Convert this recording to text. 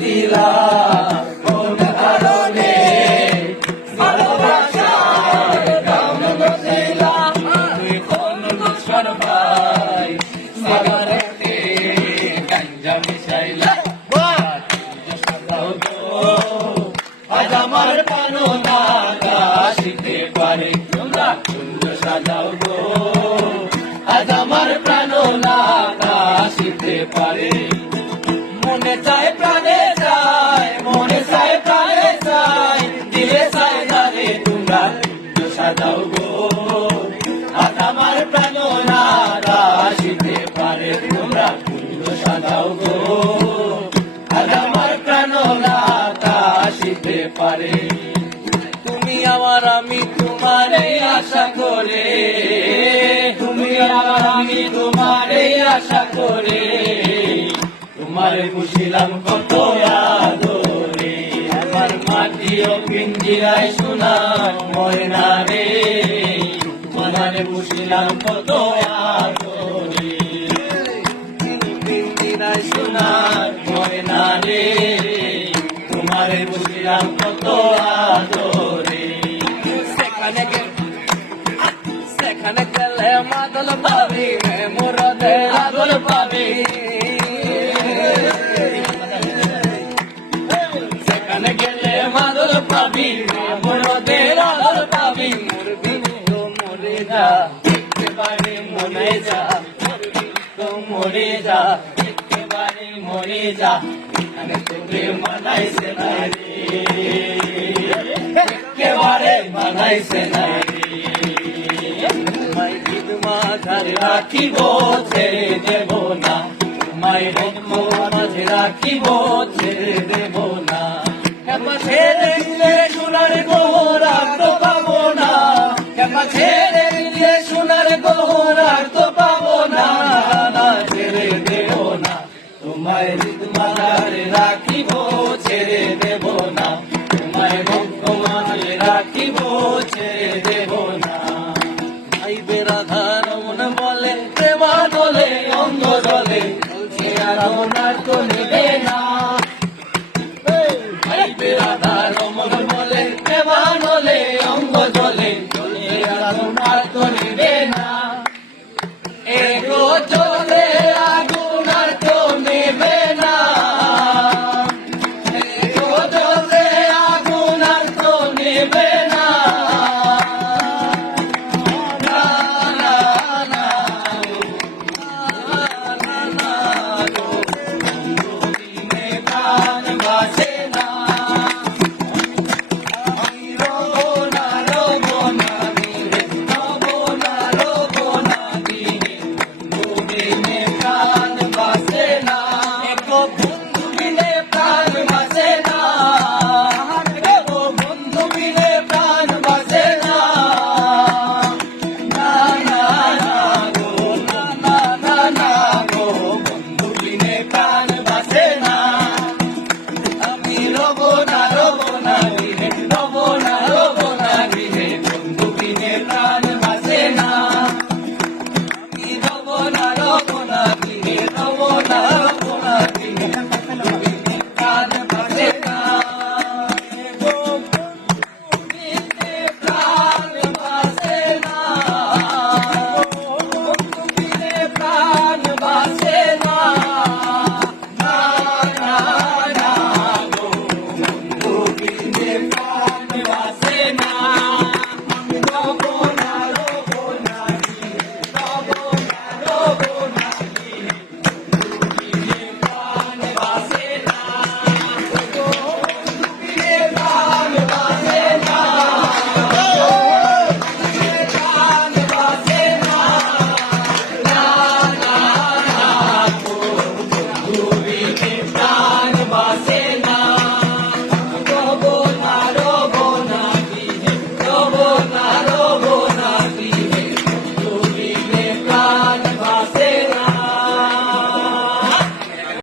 দিলা কোন কারণে ভালোবাসার দাম দিলা তুই কোন দুশ্মন ভাই সিগারেটে গাঞ্জা মিশাইলা আজ আমার পানো না আসিতে পারে তোমরা কুঞ্জ সাজাও গো আজ আমার প্রাণ না আসিতে পারে। সাজাও গো। আজ আমার প্রাণ না আসিতে পারে তোমরা কুঞ্জ সাজাও গো। আজ আমার প্রাণ না আসিতে পারে। তুমি আমার আমি তোমারে আশা করে। তুমি আমার আমি তোমারে আশা করে। তোমারে বুঝিলাম কত আদরে। আমার মাটি ও পিঞ্জিরায় শোনা ময়না রে। তোমারে বুঝিলাম কত আদরে। পিঞ্জিরায় শোনা ময়না রে। তোমারে বুঝিলাম কত আদরে। সেখানে সেখানে গেলে মাদল পাবি। যা, একেবারে মরে যা যা, একেবারে মরে যা, এখানে তোকে মানাইছে না রে একেবারে মানাইছে না তোমায় বিধবা ঘরে রাখিব, ছেড়ে দেব না। তোমায় রক্ষ মাঝে রাখিব, ছেড়ে দেব না। দিলে সোনার গোহরা তোমায় হৃদমালারে রাখিব, ছেড়ে দেব না। তোমায় ভক্তমালে রাখিব, ছেড়ে দেব না। আইবে রাধা রমন বলে প্রেমানলে অঙ্গ জলে বলছি আর তো নেবে না। আইবে রাধা রমন বলে প্রেমানলে অঙ্গ জলে বলছি আর ওনার তো নেবে না। এগো চলে